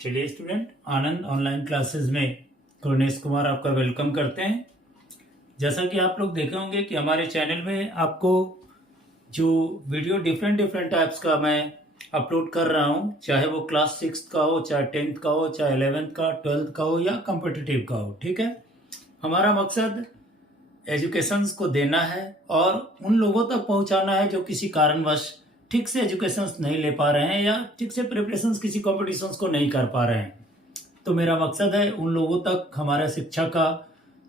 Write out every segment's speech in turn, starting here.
चलिए स्टूडेंट, आनंद online classes में गुरनेश कुमार आपका वेलकम करते हैं। जैसा कि आप लोग देखे होंगे कि हमारे चैनल में आपको जो वीडियो डिफरेंट टाइप्स का मैं अपलोड कर रहा हूँ, चाहे वो क्लास 6 का हो, चाहे 10th का हो, चाहे 11th का, 12th का हो या कॉम्पिटिटिव का हो। ठीक है, हमारा मकसद एजुकेशंस को देना है और उन लोगों तक पहुंचाना है जो किसी कारणवश ठीक से एजुकेशंस नहीं ले पा रहे हैं या ठीक से प्रिपरेशंस किसी कॉम्पिटिशन्स को नहीं कर पा रहे हैं। तो मेरा मकसद है उन लोगों तक हमारा शिक्षा का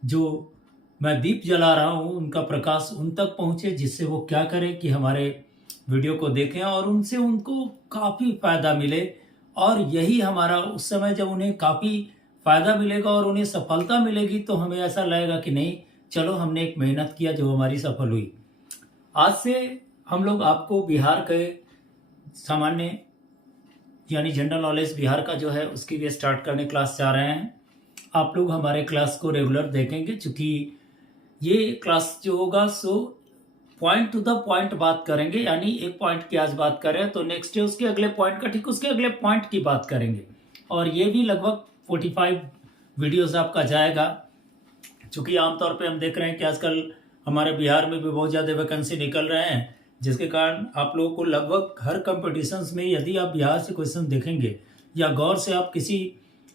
जो मैं दीप जला रहा हूँ, उनका प्रकाश उन तक पहुँचे, जिससे वो क्या करें कि हमारे वीडियो को देखें और उनसे उनको काफ़ी फ़ायदा मिले। और यही हमारा उस समय जब उन्हें काफ़ी फ़ायदा मिलेगा और उन्हें सफलता मिलेगी तो हमें ऐसा लगेगा कि नहीं, चलो हमने एक मेहनत किया जो हमारी सफल हुई। आज से हम लोग आपको बिहार के सामान्य यानी जनरल नॉलेज बिहार का जो है उसकी भी स्टार्ट करने क्लास जा रहे हैं। आप लोग हमारे क्लास को रेगुलर देखेंगे, क्योंकि ये क्लास जो होगा so point two the point बात करेंगे। यानी एक पॉइंट की आज बात करें तो नेक्स्ट डे उसके अगले पॉइंट का ठीक उसके अगले पॉइंट की बात करेंगे। और ये भी लगभग 45 वीडियोस आपका जाएगा, क्योंकि आमतौर पे हम देख रहे हैं कि आजकल हमारे बिहार में भी बहुत ज़्यादा वैकेंसी निकल रहे हैं, जिसके कारण आप लोगों को लगभग हर कंपटीशंस में यदि आप बिहार से क्वेश्चन देखेंगे या गौर से आप किसी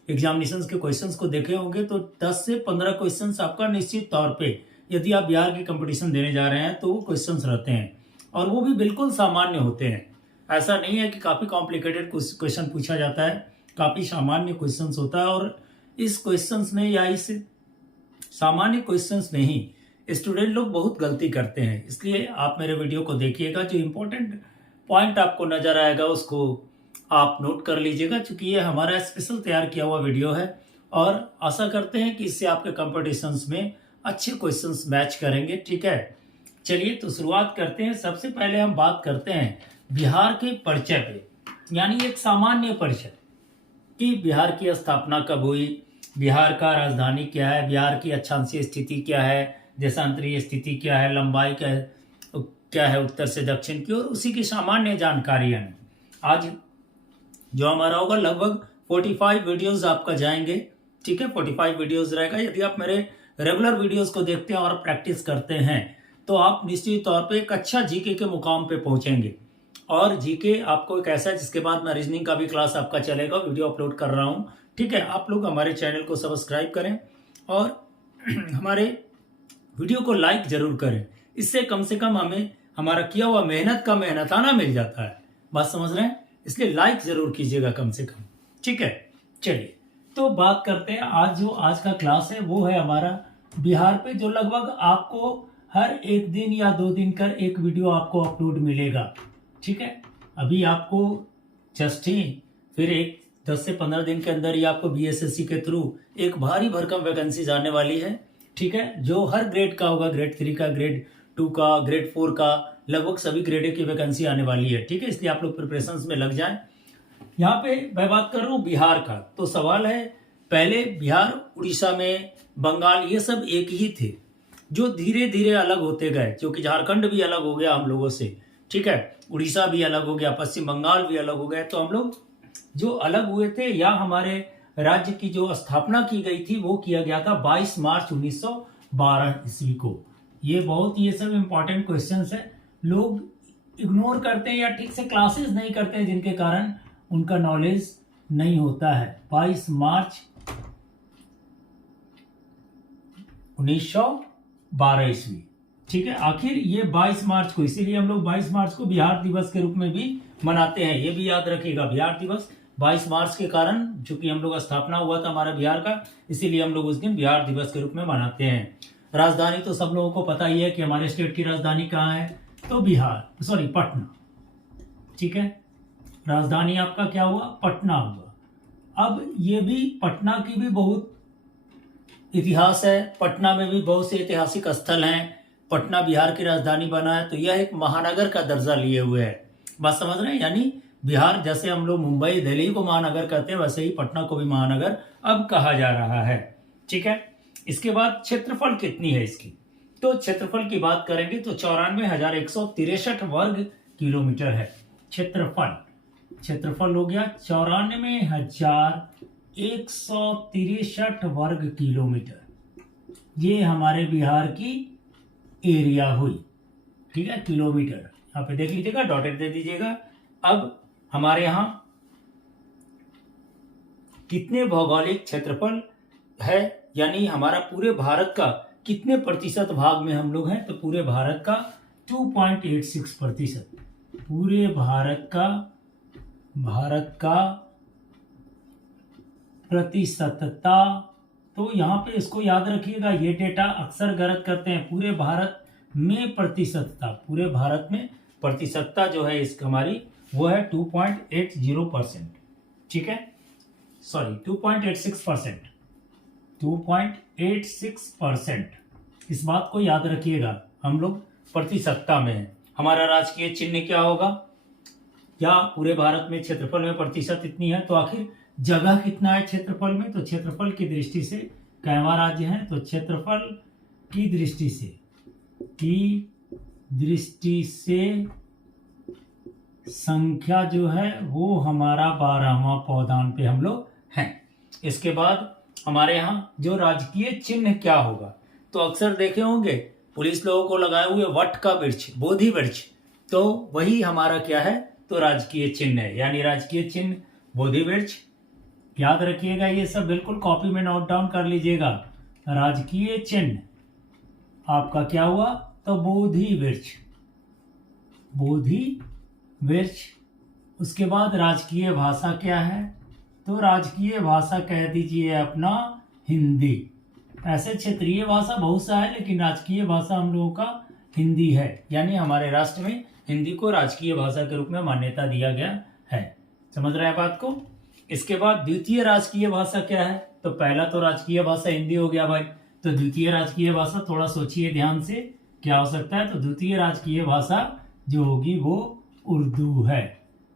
एग्जामिनेशंस के क्वेश्चंस को देखे होंगे तो 10 से 15 क्वेश्चंस आपका निश्चित तौर पे, यदि आप बिहार की कंपटीशन देने जा रहे हैं तो वो क्वेश्चंस रहते हैं और वो भी बिल्कुल सामान्य होते हैं। ऐसा नहीं है कि काफ़ी कॉम्प्लिकेटेड क्वेश्चन पूछा जाता है, काफ़ी सामान्य क्वेश्चंस होता है। और इस क्वेश्चंस में या इस सामान्य क्वेश्चंस में ही स्टूडेंट लोग बहुत गलती करते हैं। इसलिए आप मेरे वीडियो को देखिएगा, जो इम्पोर्टेंट पॉइंट आपको नजर आएगा उसको आप नोट कर लीजिएगा, क्योंकि ये हमारा स्पेशल तैयार किया हुआ वीडियो है और आशा करते हैं कि इससे आपके कंपटीशंस में अच्छे क्वेश्चंस मैच करेंगे। ठीक है, चलिए तो शुरुआत करते हैं। सबसे पहले हम बात करते हैं बिहार के परिचय पे, यानी एक सामान्य परिचय कि बिहार की स्थापना कब हुई, बिहार का राजधानी क्या है, बिहार की अक्षांशीय स्थिति क्या है, देशांतरीय स्थिति क्या है, लंबाई क्या है उत्तर से दक्षिण की, और उसी की सामान्य जानकारियां हैं। आज जो हमारा होगा लगभग 45 वीडियोस आपका जाएंगे। ठीक है, 45 वीडियोस रहेगा। यदि आप मेरे रेगुलर वीडियोस को देखते हैं और प्रैक्टिस करते हैं तो आप निश्चित तौर पे एक अच्छा जीके के मुकाम पे पहुंचेंगे। और जीके आपको एक ऐसा है जिसके बाद मैं रीजनिंग का भी क्लास आपका चलेगा, वीडियो अपलोड कर रहा हूँ। ठीक है, आप लोग हमारे चैनल को सब्सक्राइब करें और हमारे वीडियो को लाइक जरूर करें। इससे कम से कम हमें हमारा किया हुआ मेहनत का मेहनताना मिल जाता है। बात समझ रहे हैं? इसलिए लाइक जरूर कीजिएगा कम से कम। ठीक है, चलिए तो बात करते हैं। आज का क्लास है वो है हमारा बिहार पे, जो लगभग आपको हर एक दिन या 2 दिन कर एक वीडियो आपको अपलोड मिलेगा। ठीक है, अभी आपको जस्ट ही फिर एक 10 से 15 दिन के अंदर ही आपको बीएसएससी के थ्रू एक भारी भरकम वैकेंसी आने वाली है। ठीक है, जो हर ग्रेड का होगा, ग्रेड 3 का, ग्रेड 2 का, ग्रेड 4 का, लगभग सभी ग्रेड की वैकेंसी आने वाली है। ठीक है, इसलिए आप लोग प्रिपरेशंस में लग जाएं। यहाँ पे मैं बात कर रहा हूँ बिहार का, तो सवाल है पहले बिहार, उड़ीसा में, बंगाल, ये सब एक ही थे जो धीरे धीरे अलग होते गए, क्योंकि झारखंड भी अलग हो गया हम लोगों से। ठीक है, उड़ीसा भी अलग हो गया, पश्चिम बंगाल भी अलग हो गया। तो हम लोग जो अलग हुए थे या हमारे राज्य की जो स्थापना की गई थी वो किया गया था 22 मार्च 1912 ईस्वी को। ये सब इंपॉर्टेंट क्वेश्चंस है, लोग इग्नोर करते हैं या ठीक से क्लासेस नहीं करते हैं, जिनके कारण उनका नॉलेज नहीं होता है। 22 मार्च 1912 ईस्वी। ठीक है, आखिर ये 22 मार्च को, इसीलिए हम लोग 22 मार्च को बिहार दिवस के रूप में भी मनाते हैं। ये भी याद रखिएगा, बिहार दिवस 22 मार्च के कारण, चूंकि हम लोग स्थापना हुआ था हमारा बिहार का, इसीलिए हम लोग उस दिन बिहार दिवस के रूप में मनाते हैं। राजधानी तो सब लोगों को पता ही है कि हमारे स्टेट की राजधानी कहाँ है, तो पटना। ठीक है, राजधानी आपका क्या हुआ, पटना हुआ। अब ये भी पटना की भी बहुत इतिहास है, पटना में भी बहुत से ऐतिहासिक स्थल हैं। पटना बिहार की राजधानी बना है तो यह एक महानगर का दर्जा लिए हुए है। बात समझ रहे हैं? यानी बिहार, जैसे हम लोग मुंबई दिल्ली को महानगर कहते हैं, वैसे ही पटना को भी महानगर अब कहा जा रहा है। ठीक है, इसके बाद क्षेत्रफल कितनी है इसकी, तो क्षेत्रफल की बात करेंगे तो 94,163 वर्ग किलोमीटर है क्षेत्रफल। क्षेत्रफल हो गया 94,163 वर्ग किलोमीटर। ये हमारे बिहार की एरिया हुई, ठीक है, किलोमीटर यहाँ पे देख लीजिएगा, डॉटेड दे दीजिएगा। अब हमारे यहाँ कितने भौगोलिक क्षेत्रफल है, यानी हमारा पूरे भारत का कितने प्रतिशत भाग में हम लोग हैं, तो पूरे भारत का 2.86%। पूरे भारत का प्रतिशतता, तो यहाँ पे इसको याद रखिएगा, ये डेटा अक्सर गलत करते हैं। पूरे भारत में प्रतिशतता, पूरे भारत में प्रतिशतता जो है इस हमारी वो है 2.80%, ठीक है, सॉरी 2.86%, 2.86%। इस बात को याद रखिएगा, हम लोग प्रतिशतता में है। हमारा राजकीय चिन्ह क्या होगा, या पूरे भारत में क्षेत्रफल में प्रतिशत इतनी है, तो आखिर जगह कितना है क्षेत्रफल में, तो क्षेत्रफल की दृष्टि से कैवा राज्य है, तो क्षेत्रफल की दृष्टि से संख्या जो है वो हमारा 12वां पौधान पे हम लोग हैं। इसके बाद हमारे यहाँ जो राजकीय चिन्ह क्या होगा, तो अक्सर देखे होंगे पुलिस लोगों को लगाए हुए वट का वृक्ष, बोधि वृक्ष, तो वही हमारा क्या है, तो राजकीय चिन्ह है, यानी राजकीय चिन्ह बोधि वृक्ष। याद रखिएगा, ये सब बिल्कुल कॉपी में नोट डाउन कर लीजिएगा। राजकीय चिन्ह आपका क्या हुआ, तो बोधि वृक्ष। उसके बाद राजकीय भाषा क्या है, तो राजकीय भाषा कह दीजिए अपना हिंदी। ऐसे क्षेत्रीय भाषा बहुत सा है, लेकिन राजकीय भाषा हम लोगों का हिंदी है, यानी हमारे राष्ट्र में हिंदी को राजकीय भाषा के रूप में मान्यता दिया गया है। समझ रहे हैं बात को। इसके बाद द्वितीय राजकीय भाषा क्या है, तो पहला तो राजकीय भाषा हिंदी हो गया भाई, तो द्वितीय राजकीय भाषा थोड़ा सोचिए ध्यान से क्या हो सकता है, तो द्वितीय राजकीय भाषा जो होगी वो उर्दू है,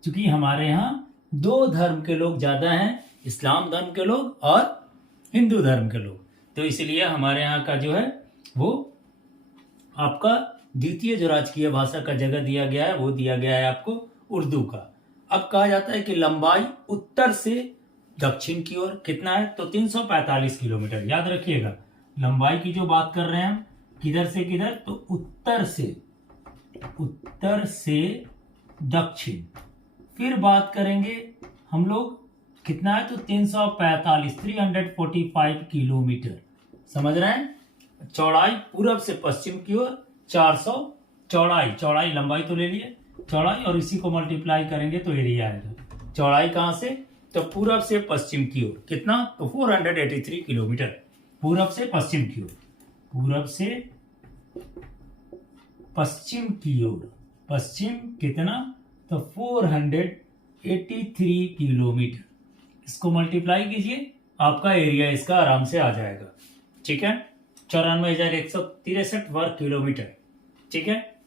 क्योंकि हमारे यहाँ दो धर्म के लोग ज्यादा हैं, इस्लाम धर्म के लोग और हिंदू धर्म के लोग, तो इसलिए हमारे यहाँ का जो है वो आपका द्वितीय जो राजकीय भाषा का जगह दिया गया है वो दिया गया है आपको उर्दू का। अब कहा जाता है कि लंबाई उत्तर से दक्षिण की ओर कितना है, तो 345 किलोमीटर। याद रखिएगा, लंबाई की जो बात कर रहे हैं हम, किधर से किधर, तो उत्तर से दक्षिण। फिर बात करेंगे हम लोग कितना है, तो 345 किलोमीटर। समझ रहे हैं। चौड़ाई पूरब से पश्चिम की ओर 400, चौड़ाई लंबाई तो ले लिए, चौड़ाई और इसी को मल्टीप्लाई करेंगे तो एरिया आएगा। चौड़ाई कहां से, तो पूरब से पश्चिम की ओर कितना, तो 483 किलोमीटर। पूरब से पश्चिम की ओर, पूरब से पश्चिम की ओर, पश्चिम कितना, तो 483 किलोमीटर। इसको मल्टीप्लाई कीजिए, आपका एरिया इसका आराम से आ जाएगा। ठीक है, 94,163 वर्ग किलोमीटर। ठीक है,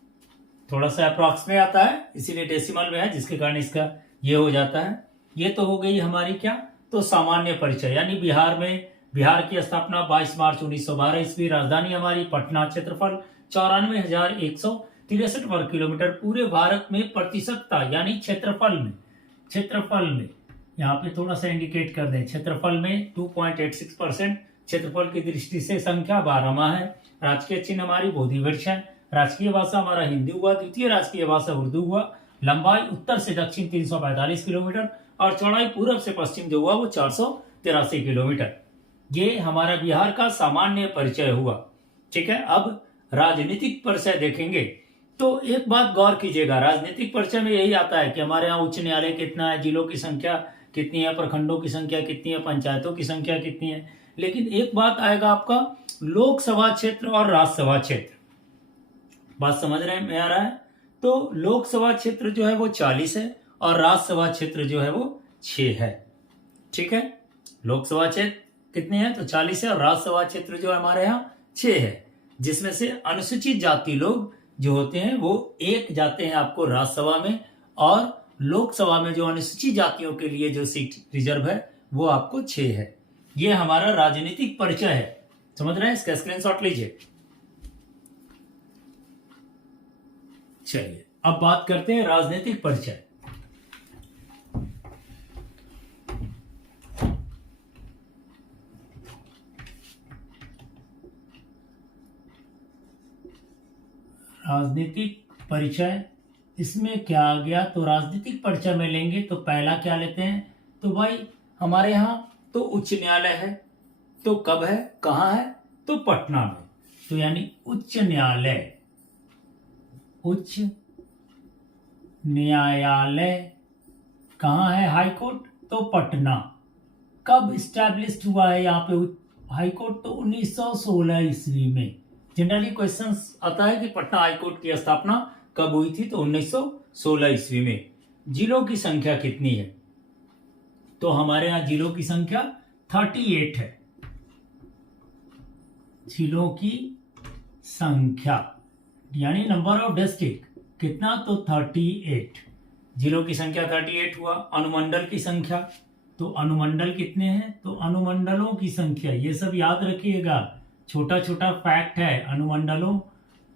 थोड़ा सा अप्रॉक्स में आता है, इसीलिए डेसिमल में है, जिसके कारण इसका ये हो जाता है। ये तो हो गई हमारी क्या, तो सामान्य परिचय, यानी बिहार की स्थापना 22 मार्च 1912 ईस्वी, राजधानी हमारी पटना, क्षेत्रफल 94,163 वर्ग किलोमीटर। पूरे भारत में प्रतिशतता, यानी क्षेत्रफल में यहाँ पे थोड़ा सा इंडिकेट कर दें, क्षेत्रफल में 2.86%। क्षेत्रफल की दृष्टि से संख्या 12वां है। राजकीय चिन्ह हमारी बोधि वृक्ष है। राजकीय भाषा हमारा हिंदी हुआ। द्वितीय राजकीय भाषा उर्दू हुआ। लंबाई उत्तर से दक्षिण 345 किलोमीटर और चौड़ाई पूर्व से पश्चिम जो हुआ वो 483 किलोमीटर। ये हमारा बिहार का सामान्य परिचय हुआ। ठीक है, अब राजनीतिक परिचय देखेंगे तो एक बात गौर कीजिएगा, राजनीतिक परिचय में यही आता है कि हमारे यहाँ उच्च न्यायालय कितना है, जिलों की संख्या कितनी है, प्रखंडों की संख्या कितनी है, पंचायतों की संख्या कितनी है। लेकिन एक बात आएगा आपका लोकसभा क्षेत्र और राज्यसभा क्षेत्र। बात समझ रहे में आ रहा है। तो लोकसभा क्षेत्र जो है वो 40 है और राज्यसभा क्षेत्र जो है वो 6 है। ठीक है, लोकसभा क्षेत्र कितने हैं, तो 40 है और राज्यसभा क्षेत्र जो है हमारे यहाँ 6 है, जिसमें से अनुसूचित जाति लोग जो होते हैं वो 1 जाते हैं आपको राज्यसभा में, और लोकसभा में जो अनुसूचित जातियों के लिए जो सीट रिजर्व है वो आपको 6 है। ये हमारा राजनीतिक परिचय है। समझ रहे हैं, इसका स्क्रीनशॉट लीजिए। चलिए अब बात करते हैं राजनीतिक परिचय। राजनीतिक परिचय, इसमें क्या आ गया, तो राजनीतिक परिचय में लेंगे तो पहला क्या लेते हैं, तो भाई हमारे यहाँ तो उच्च न्यायालय है, तो कब है, कहाँ है, तो पटना में। तो यानी उच्च न्यायालय, उच्च न्यायालय कहाँ है, हाई कोर्ट, तो पटना। कब इस्टेब्लिश्ड हुआ है यहाँ पे हाई कोर्ट, तो 1916 ईस्वी में। जनरली क्वेश्चन आता है कि पटना हाई कोर्ट की स्थापना कब हुई थी, तो 1916 ईस्वी में। जिलों की संख्या कितनी है, तो हमारे यहाँ जिलों की संख्या 38 है। जिलों की संख्या यानी नंबर ऑफ डिस्ट्रिक्ट कितना, तो 38। जिलों की संख्या 38 हुआ। अनुमंडल की संख्या, तो अनुमंडल कितने हैं, तो अनुमंडलों की संख्या, ये सब याद रखिएगा, छोटा छोटा फैक्ट है। अनुमंडलों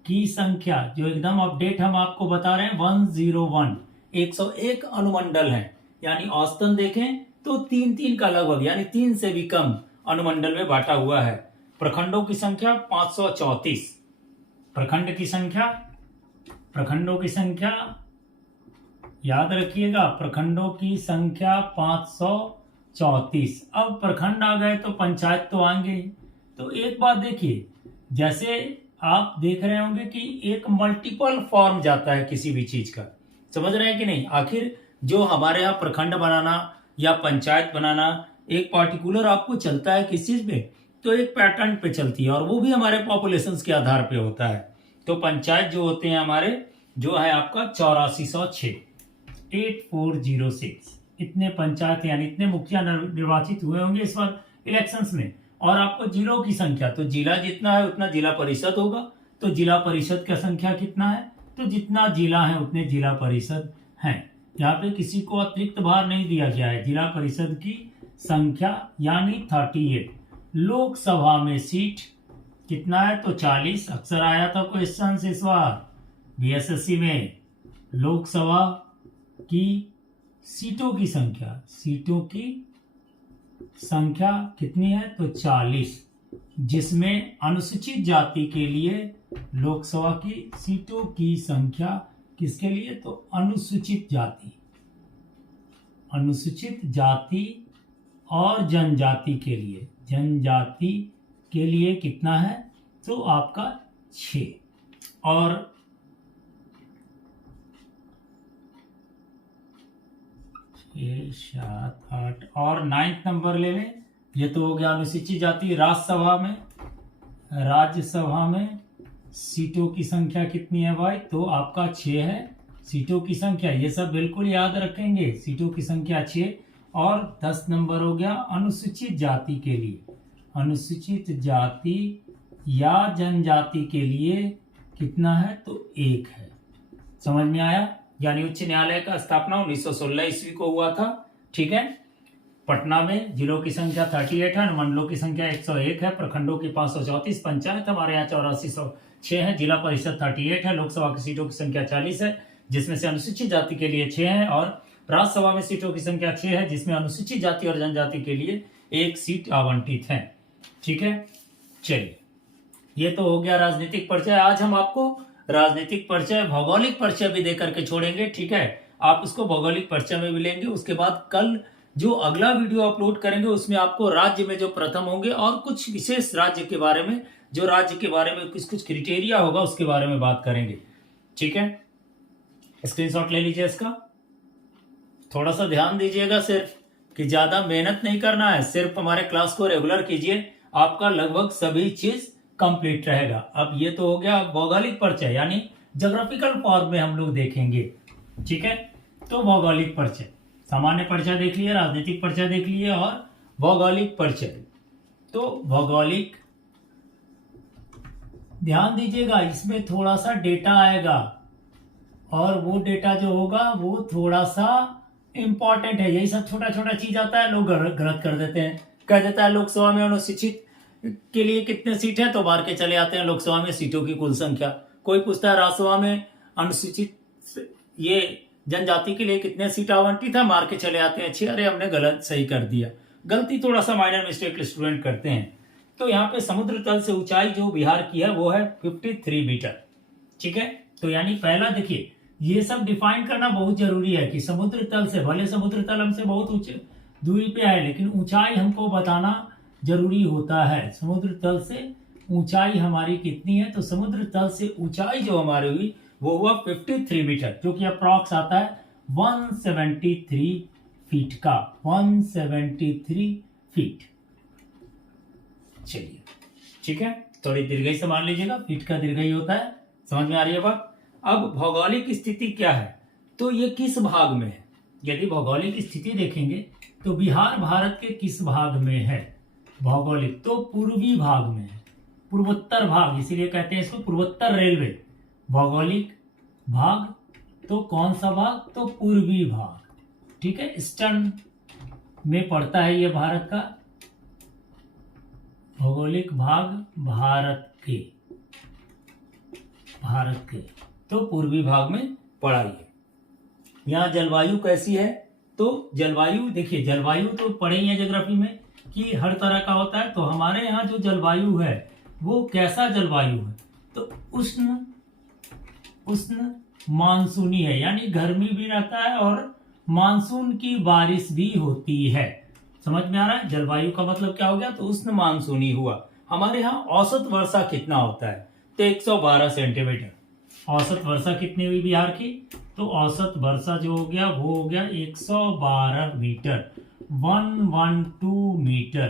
की संख्या जो एकदम अपडेट हम आपको बता रहे हैं 101, 101 अनुमंडल हैं। यानी औसतन देखें तो 3-3 का लगभग, यानी 3 से भी कम अनुमंडल में बांटा हुआ है। प्रखंडों की संख्या 534। प्रखंड की संख्या, प्रखंडों की संख्या याद रखिएगा, प्रखंडों की संख्या 534। अब प्रखंड आ गए तो पंचायत तो आएंगे। तो एक बात देखिए, जैसे आप देख रहे होंगे कि एक मल्टीपल फॉर्म जाता है किसी भी चीज का, समझ रहे हैं कि नहीं। आखिर जो हमारे यहाँ प्रखंड बनाना या पंचायत बनाना एक पार्टिकुलर आपको चलता है किस चीज पे, तो एक पैटर्न पे चलती है, और वो भी हमारे पॉपुलेशन के आधार पे होता है। तो पंचायत जो होते हैं हमारे, जो है आपका 8406, 8406, इतने पंचायत यानी इतने मुखिया निर्वाचित हुए होंगे इस बार इलेक्शंस में। और आपको जिलों की संख्या, तो जिला जितना है उतना जिला परिषद होगा, तो जिला परिषद का संख्या कितना है, तो जितना जिला है उतने जिला परिषद हैं। यहाँ पे किसी को अतिरिक्त भार नहीं दिया गया है। जिला परिषद की संख्या यानी 38। लोकसभा में सीट कितना है, तो 40। अक्सर आया था क्वेश्चन इस बार बीएसएससी में। लोकसभा की सीटों की संख्या, सीटों की संख्या कितनी है, तो 40, जिसमें अनुसूचित जाति के लिए लोकसभा की सीटों की संख्या किसके लिए, तो अनुसूचित जाति, अनुसूचित जाति और जनजाति के लिए, जनजाति के लिए कितना है, तो आपका 6। और ये 7, 8 और 9th नंबर ले लें। ये तो हो गया अनुसूचित जाति। राज्यसभा में, राज्यसभा में सीटों की संख्या कितनी है भाई, तो आपका 6 है सीटों की संख्या। ये सब बिल्कुल याद रखेंगे, सीटों की संख्या 6। और 10 नंबर हो गया अनुसूचित जाति के लिए, अनुसूचित जाति या जनजाति के लिए कितना है, तो 1 है। समझ में आया। यानी उच्च न्यायालय का स्थापना 1916 ईस्वी को हुआ था। ठीक है। पटना में जिलों की संख्या 38 है, अनुमंडलों की संख्या 101 है, प्रखंडों की 534, पंचायत हमारे यहाँ 8406 है, जिला परिषद 38 है, लोकसभा की सीटों की संख्या 40 है, जिसमें से अनुसूचित जाति के लिए 6 है, और राज्यसभा में सीटों की संख्या 6 है, जिसमें अनुसूचित जाति और जनजाति के लिए 1 सीट आवंटित है। ठीक है। चलिए, ये तो हो गया राजनीतिक परिचय। आज हम आपको राजनीतिक परिचय, भौगोलिक परिचय भी देकर के छोड़ेंगे। ठीक है। आप इसको भौगोलिक परिचय में भी लेंगे। उसके बाद कल जो अगला वीडियो अपलोड करेंगे उसमें आपको राज्य में जो प्रथम होंगे और कुछ विशेष राज्य के बारे में, जो राज्य के बारे में कुछ कुछ क्राइटेरिया होगा उसके बारे में बात करेंगे। ठीक है। स्क्रीनशॉट ले लीजिए इसका। थोड़ा सा ध्यान दीजिएगा सिर्फ, कि ज्यादा मेहनत नहीं करना है, सिर्फ हमारे क्लास को रेगुलर कीजिए, आपका लगभग सभी चीज कंप्लीट रहेगा। अब ये तो हो गया भौगोलिक परिचय, यानी ज्योग्राफिकल फॉर्म में हम लोग देखेंगे। ठीक है। तो भौगोलिक परिचय, सामान्य परिचय देख लिए, राजनीतिक परिचय देख लिए, और भौगोलिक परिचय। तो भौगोलिक, ध्यान दीजिएगा, इसमें थोड़ा सा डेटा आएगा, और वो डेटा जो होगा वो थोड़ा सा इंपॉर्टेंट है। यही सब छोटा छोटा चीज आता है, लोग गलत कर देते हैं। कह देता है लोकसभा में अनुसूचित के लिए कितने सीट है, तो मार के चले आते हैं लोकसभा में सीटों की कुल संख्या। कोई पूछता है राज्यसभा में अनुसूचित ये जनजाति के लिए कितने सीट आवंटित है, मार के चले आते हैं 6। अरे हमने गलत सही कर दिया। गलती थोड़ा सा माइनर मिस्टेक स्टूडेंट करते हैं। तो यहाँ पे समुद्र तल से ऊंचाई जो बिहार की है वो है 53 मीटर। ठीक है। तो यानी पहला देखिए, ये सब डिफाइन करना बहुत जरूरी है कि समुद्र तल से, भले समुद्र तल हमसे बहुत ऊंचे दूरी पे है, लेकिन ऊंचाई हमको बताना जरूरी होता है। समुद्र तल से ऊंचाई हमारी कितनी है, तो समुद्र तल से ऊंचाई जो हमारी हुई वो हुआ 53 मीटर, जो कि अप्रॉक्स आता है 173 फीट का, 173 फीट। चलिए ठीक है, थोड़ी दीर्घई से मान लीजिएगा, फीट का दीर्घई होता है। समझ में आ रही है बात। अब भौगोलिक स्थिति क्या है, तो ये किस भाग में है। यदि भौगोलिक स्थिति देखेंगे तो बिहार भारत के किस भाग में है भौगोलिक, तो पूर्वी भाग में है, पूर्वोत्तर भाग, इसीलिए कहते हैं इसको पूर्वोत्तर रेलवे। भौगोलिक भाग तो कौन सा भाग, तो पूर्वी भाग। ठीक है, ईस्टर्न में पड़ता है ये भारत का भौगोलिक भाग, भारत के तो पूर्वी भाग में पड़ा है। यहाँ जलवायु कैसी है, तो जलवायु देखिए, जलवायु तो पढ़े ही है ज्योग्राफी में कि हर तरह का होता है। तो हमारे यहाँ जो जलवायु है वो कैसा जलवायु है, तो उष्ण मानसूनी है, यानी गर्मी भी रहता है और मानसून की बारिश भी होती है। समझ में आ रहा है। जलवायु का मतलब क्या हो गया, तो उष्ण मानसूनी हुआ। हमारे यहाँ औसत वर्षा कितना होता है, तो 112 सेंटीमीटर। औसत वर्षा कितनी हुई बिहार की, तो औसत वर्षा जो हो गया वो हो गया 112 मीटर, 112 मीटर।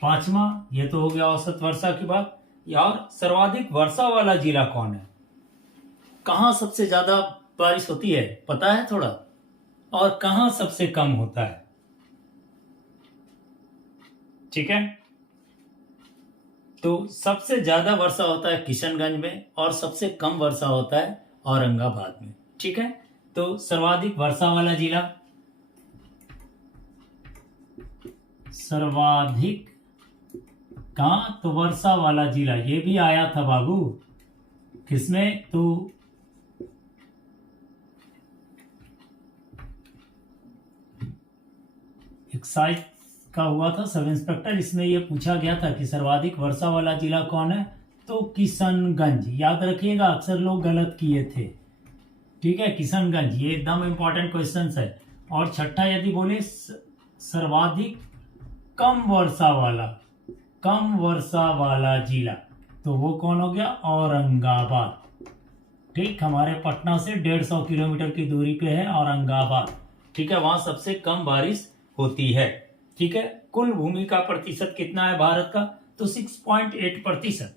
पांचवा ये तो हो गया औसत वर्षा की बात। यार सर्वाधिक वर्षा वाला जिला कौन है, कहाँ सबसे ज्यादा बारिश होती है पता है थोड़ा, और कहाँ सबसे कम होता है। ठीक है, तो सबसे ज्यादा वर्षा होता है किशनगंज में और सबसे कम वर्षा होता है औरंगाबाद में। ठीक है, तो सर्वाधिक वर्षा वाला जिला, सर्वाधिक कहाँ, तो वर्षा वाला जिला, ये भी आया था बाबू किसमें, तो एक्साइज का हुआ था सब इंस्पेक्टर, इसमें यह पूछा गया था कि सर्वाधिक वर्षा वाला जिला कौन है, तो किशनगंज। याद रखिएगा, अक्सर लोग गलत किए थे। ठीक है, किशनगंज, ये एकदम इंपॉर्टेंट क्वेश्चन है। और छठा यदि बोले सर्वाधिक कम वर्षा वाला जिला, तो वो कौन हो गया, औरंगाबाद। ठीक, हमारे पटना से 150 किलोमीटर की दूरी पे है औरंगाबाद। ठीक है, वहां सबसे कम बारिश होती है। ठीक है, कुल भूमि का प्रतिशत कितना है भारत का, तो 6.8%।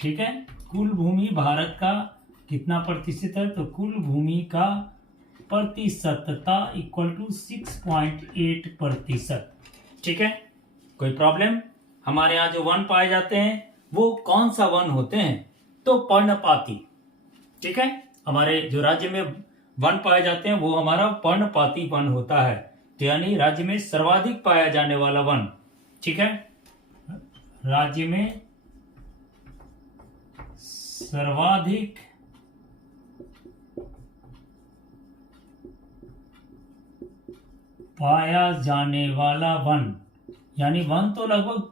ठीक है, कुल भूमि भारत का कितना प्रतिशत है, तो कुल भूमि का प्रतिशतता इक्वल टू 6.8%। ठीक है, कोई प्रॉब्लम। हमारे यहाँ जो वन पाए जाते हैं वो कौन सा वन होते हैं, तो पर्णपाती। ठीक है, हमारे जो राज्य में वन पाए जाते हैं वो हमारा पर्णपाती वन होता है, तो यानी राज्य में सर्वाधिक पाया जाने वाला वन। ठीक है, राज्य में सर्वाधिक पाया जाने वाला वन, यानी वन तो लगभग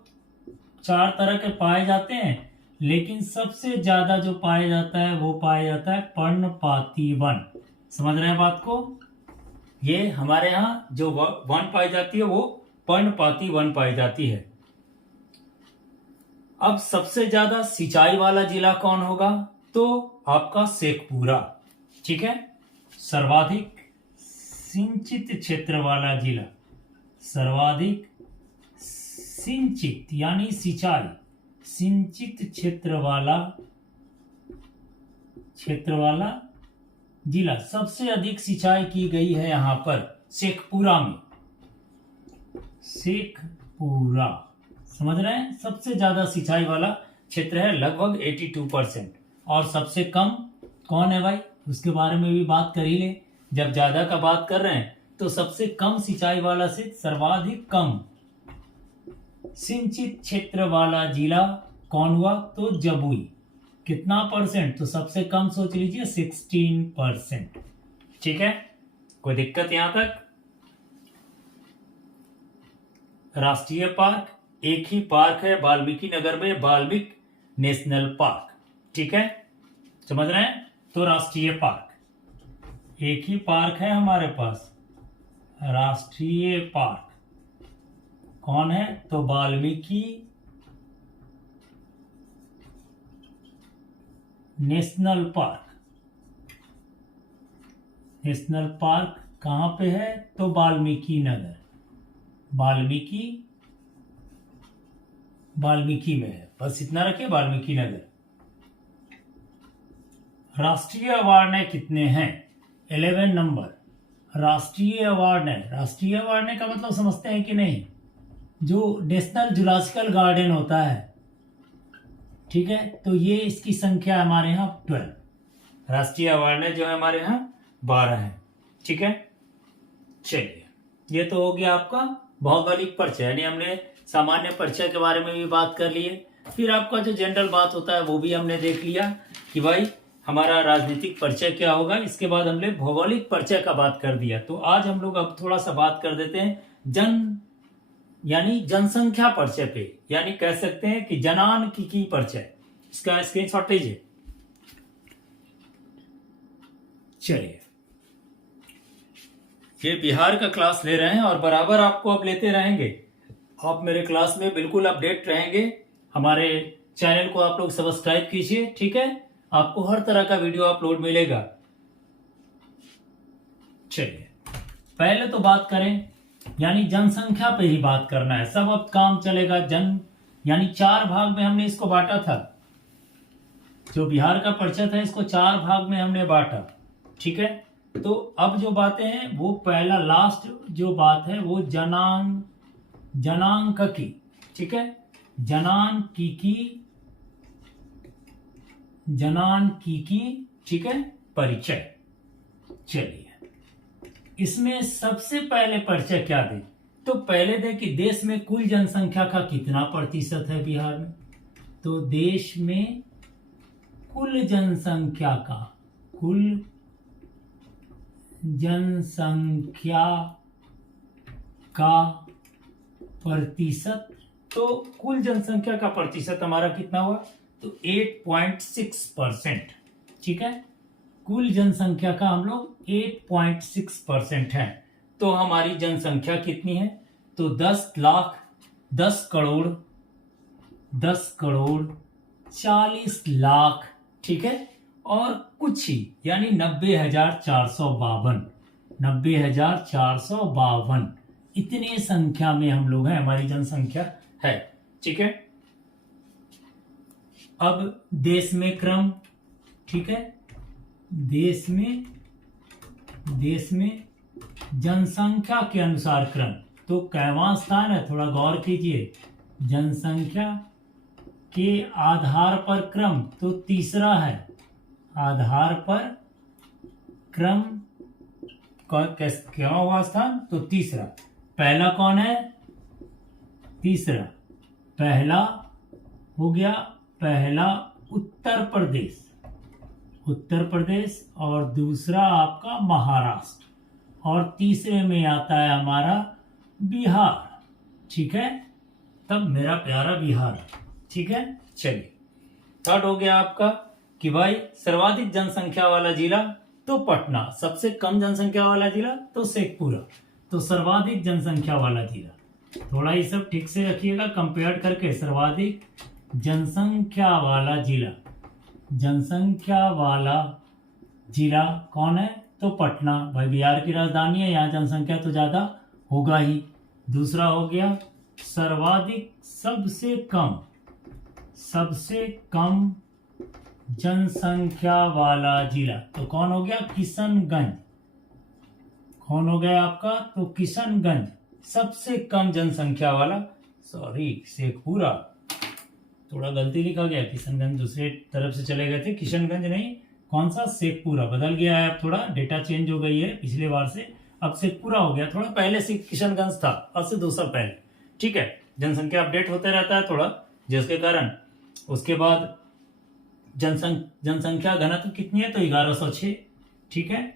4 तरह के पाए जाते हैं, लेकिन सबसे ज्यादा जो पाया जाता है वो पाया जाता है पर्णपाती वन। समझ रहे हैं बात को। ये हमारे यहाँ जो वन पाई जाती है वो पर्णपाती वन पाई जाती है। अब सबसे ज्यादा सिंचाई वाला जिला कौन होगा, तो आपका शेखपुरा। ठीक है, सर्वाधिक सिंचित क्षेत्र वाला जिला, सर्वाधिक सिंचित यानी सिंचाई, सिंचित क्षेत्र वाला जिला, सबसे अधिक सिंचाई की गई है यहाँ पर शेखपुरा में। शेखपुरा, समझ रहे हैं, सबसे ज्यादा सिंचाई वाला क्षेत्र है, लगभग 82%। और सबसे कम कौन है भाई, उसके बारे में भी बात कर ही ले। जब ज्यादा का बात कर रहे हैं तो सबसे कम सिंचाई वाला से सर्वाधिक कम सिंचित क्षेत्र वाला जिला कौन हुआ, तो जमुई। कितना परसेंट, तो सबसे कम सोच लीजिए 16%। ठीक है, कोई दिक्कत यहां तक। राष्ट्रीय पार्क, एक ही पार्क है वाल्मीकि नगर में, वाल्मीकि नेशनल पार्क। ठीक है, समझ रहे हैं। तो राष्ट्रीय पार्क, एक ही पार्क है हमारे पास, राष्ट्रीय पार्क कौन है, तो Valmiki national park. National park कहां पे है, तो वाल्मीकि नगर, वाल्मीकि में है, बस इतना रखिए, वाल्मीकि नगर। राष्ट्रीय अवार्ड कितने हैं, 11 नंबर राष्ट्रीय अवार्ड है। राष्ट्रीय अवार्ड का मतलब समझते हैं कि नहीं, जो नेशनल जूलॉजिकल गार्डन होता है, ठीक है, तो ये इसकी संख्या हमारे यहाँ 12। राष्ट्रीय अवार्ड जो है हमारे यहाँ 12 है, ठीक है। चलिए, ये तो हो गया आपका भौगोलिक परिचय, यानी हमने सामान्य परिचय के बारे में भी बात कर लिए। फिर आपका जो जनरल बात होता है वो भी हमने देख लिया कि भाई हमारा राजनीतिक परिचय क्या होगा। इसके बाद हमने भौगोलिक परिचय का बात कर दिया। तो आज हम लोग अब थोड़ा सा बात कर देते हैं यानी जनसंख्या परिचय पे, यानी कह सकते हैं कि जनांकिकी परिचय। इसका स्क्रीनशॉट लीजिए। चलिए, ये बिहार का क्लास ले रहे हैं और बराबर आपको अब लेते रहेंगे। आप मेरे क्लास में बिल्कुल अपडेट रहेंगे। हमारे चैनल को आप लोग सब्सक्राइब कीजिए, ठीक है, आपको हर तरह का वीडियो अपलोड मिलेगा। चलिए, पहले तो बात करें, यानी जनसंख्या पे ही बात करना है, सब अब काम चलेगा। यानी 4 भाग में हमने इसको बांटा था, जो बिहार का परिचय था इसको 4 भाग में हमने बांटा, ठीक है। तो अब जो बातें हैं वो पहला लास्ट जो बात है वो जनांकिकी, ठीक है, जनांकिकी, ठीक है, परिचय। चलिए, इसमें सबसे पहले परिचय क्या दें, तो पहले दें कि देश में कुल जनसंख्या का कितना प्रतिशत है बिहार में। तो देश में कुल जनसंख्या का प्रतिशत, तो कुल जनसंख्या का प्रतिशत हमारा कितना हुआ, तो 8.6%, ठीक है। कुल जनसंख्या का हम लोग 8.6% है। तो हमारी जनसंख्या कितनी है, तो 10 करोड़ 40 लाख, ठीक है, और कुछ ही, यानी 90,452 इतने संख्या में हम लोग हैं, हमारी जनसंख्या है, ठीक है। अब देश में क्रम, ठीक है, देश में जनसंख्या के अनुसार क्रम, तो कैवां स्थान है, थोड़ा गौर कीजिए। जनसंख्या के आधार पर क्रम, तो तीसरा है, आधार पर क्रम क्या हुआ स्थान, तो तीसरा। पहला कौन है, तीसरा, पहला हो गया, पहला उत्तर प्रदेश और दूसरा आपका महाराष्ट्र, और तीसरे में आता है हमारा बिहार, ठीक है। तब मेरा प्यारा बिहार, ठीक है। चलिए, थर्ड हो गया आपका कि भाई सर्वाधिक जनसंख्या वाला जिला, तो पटना। सबसे कम जनसंख्या वाला जिला, तो शेखपुरा। तो सर्वाधिक जनसंख्या वाला जिला, थोड़ा ही सब ठीक से रखिएगा कंपेयर करके। सर्वाधिक जनसंख्या वाला जिला कौन है, तो पटना। भाई बिहार की राजधानी है, यहाँ जनसंख्या तो ज्यादा होगा ही। दूसरा हो गया सर्वाधिक, सबसे कम जनसंख्या वाला जिला, तो कौन हो गया, किशनगंज। कौन हो गया आपका, तो किशनगंज सबसे कम जनसंख्या वाला, शेखपुरा, थोड़ा गलती लिखा गया, किशनगंज दूसरे तरफ से चले गए थे, किशनगंज नहीं, कौन सा, शेखपुरा। बदल गया है, अब थोड़ा डेटा चेंज हो गई है पिछले बार से, अब शेखपुरा हो गया। थोड़ा पहले से किशनगंज था, अब से 2 साल पहले, ठीक है। जनसंख्या अपडेट होते रहता है थोड़ा, जिसके कारण। उसके बाद जनसंख्या घनत्व कितनी है, तो 1106, ठीक है।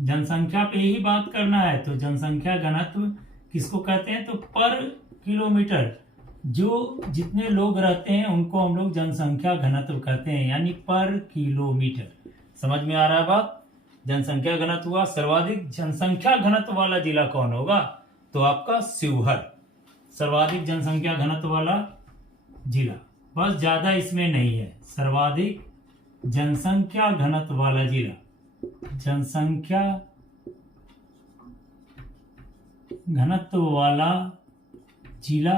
जनसंख्या पे ही बात करना है, तो जनसंख्या घनत्व किसको कहते हैं, तो पर किलोमीटर जो जितने लोग रहते हैं उनको हम लोग जनसंख्या घनत्व कहते हैं, यानी पर किलोमीटर। समझ में आ रहा है बात? जनसंख्या घनत्व हुआ। सर्वाधिक जनसंख्या घनत्व वाला जिला कौन होगा? तो आपका शिवहर सर्वाधिक जनसंख्या घनत्व वाला जिला। बस ज्यादा इसमें नहीं है। सर्वाधिक जनसंख्या घनत्व वाला जिला, जनसंख्या घनत्व वाला जिला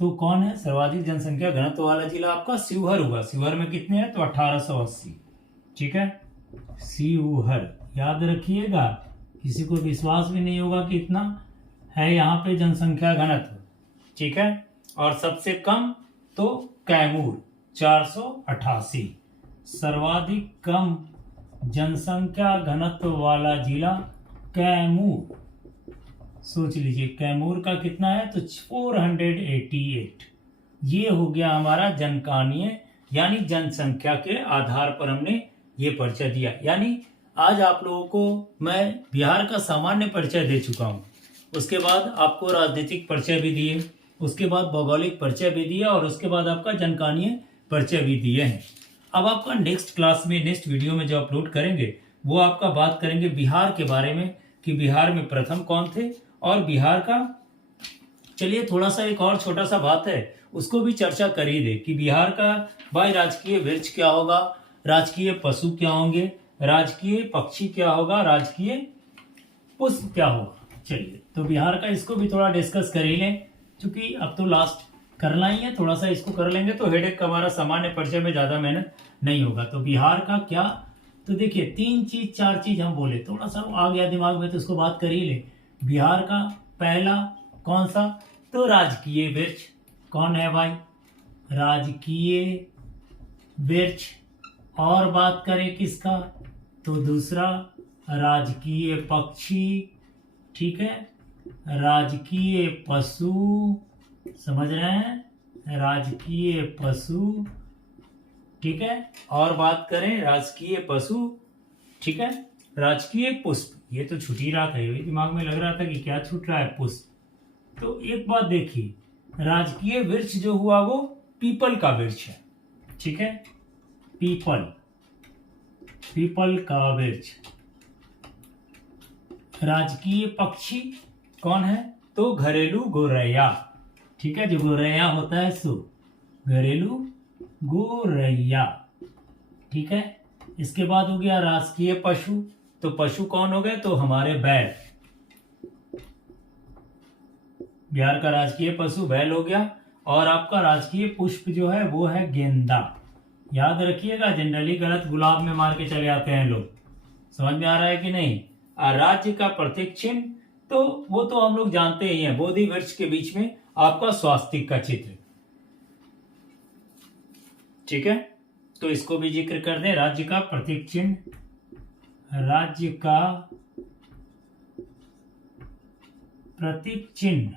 तो कौन है? सर्वाधिक जनसंख्या घनत्व वाला जिला आपका शिवहर हुआ। शिवहर में कितने हैं? तो 1880। ठीक है, शिवहर याद रखिएगा। किसी को विश्वास भी नहीं होगा कि इतना है यहाँ पे जनसंख्या घनत्व। ठीक है, और सबसे कम तो कैमूर 488। सर्वाधिक कम जनसंख्या घनत्व वाला जिला कैमूर। सोच लीजिए कैमूर का कितना है? तो 488। ये हो गया हमारा जनकानीय यानी जनसंख्या के आधार पर हमने ये परिचय दिया। यानी आज आप लोगों को मैं बिहार का सामान्य परिचय दे चुका हूँ। उसके बाद आपको राजनीतिक परिचय भी दिए, उसके बाद भौगोलिक परिचय भी दिया, और उसके बाद आपका जनकानीय परिचय भी दिए हैं। अब आपका नेक्स्ट क्लास में, नेक्स्ट वीडियो में जो अपलोड करेंगे वो आपका बात करेंगे बिहार के बारे में कि बिहार में प्रथम कौन थे, और बिहार का चलिए थोड़ा सा एक और छोटा सा बात है उसको भी चर्चा कर ही दे कि बिहार का भाई राजकीय वृक्ष क्या होगा, राजकीय पशु क्या होंगे, राजकीय पक्षी क्या होगा, राजकीय पुष्प क्या होगा। चलिए तो बिहार का इसको भी थोड़ा डिस्कस कर ही लें, क्योंकि अब तो लास्ट करना ही है। थोड़ा सा इसको कर लेंगे तो हेडेक हमारा सामान्य परिचय में ज्यादा मेहनत नहीं होगा। तो बिहार का क्या, तो देखिए 3 चीज 4 चीज हम बोले, थोड़ा सा आ गया दिमाग में तो उसको बात कर ही ले। बिहार का पहला कौन सा? तो राजकीय वृक्ष। कौन है भाई? राजकीय वृक्ष। और बात करें किसका? तो दूसरा राजकीय पक्षी। ठीक है, राजकीय पशु। समझ रहे हैं? राजकीय पशु। ठीक है, और बात करें राजकीय पशु। ठीक है, राजकीय पुष्प। ये तो छूट ही रहा था, ये दिमाग में लग रहा था कि क्या छूट रहा है, पुष्प। तो एक बात देखिए, राजकीय वृक्ष जो हुआ वो पीपल का वृक्ष है। ठीक है, पीपल, पीपल का वृक्ष। राजकीय पक्षी कौन है? तो घरेलू गोरैया। ठीक है, जो गोरैया होता है सो घरेलू गोरैया। ठीक है, इसके बाद हो गया राजकीय पशु। तो पशु कौन हो गए? तो हमारे बैल। बिहार का राजकीय पशु बैल हो गया। और आपका राजकीय पुष्प जो है वो है गेंदा। याद रखिएगा, जनरली गलत गुलाब में मार के चले आते हैं लोग। समझ में आ रहा है कि नहीं? राज्य का प्रतीक चिन्ह तो वो तो हम लोग जानते ही हैं, बोधि वृक्ष के बीच में आपका स्वास्तिक का चित्र। ठीक है, तो इसको भी जिक्र कर दें। राज्य का प्रतीक चिन्ह, राज्य का प्रतीक चिन्ह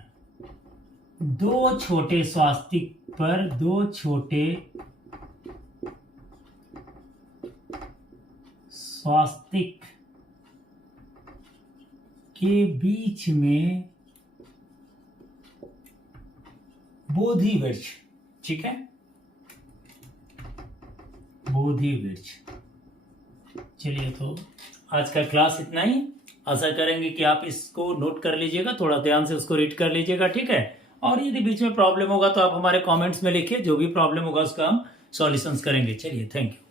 2 छोटे स्वास्तिक पर 2 छोटे स्वास्तिक के बीच में बोधि वृक्ष। ठीक है, बोधि वृक्ष। चलिए तो आज का क्लास इतना ही। आशा करेंगे कि आप इसको नोट कर लीजिएगा, थोड़ा ध्यान से उसको रीड कर लीजिएगा। ठीक है, और यदि बीच में प्रॉब्लम होगा तो आप हमारे कमेंट्स में लिखिए, जो भी प्रॉब्लम होगा उसका हम सॉल्यूशंस करेंगे। चलिए, थैंक यू।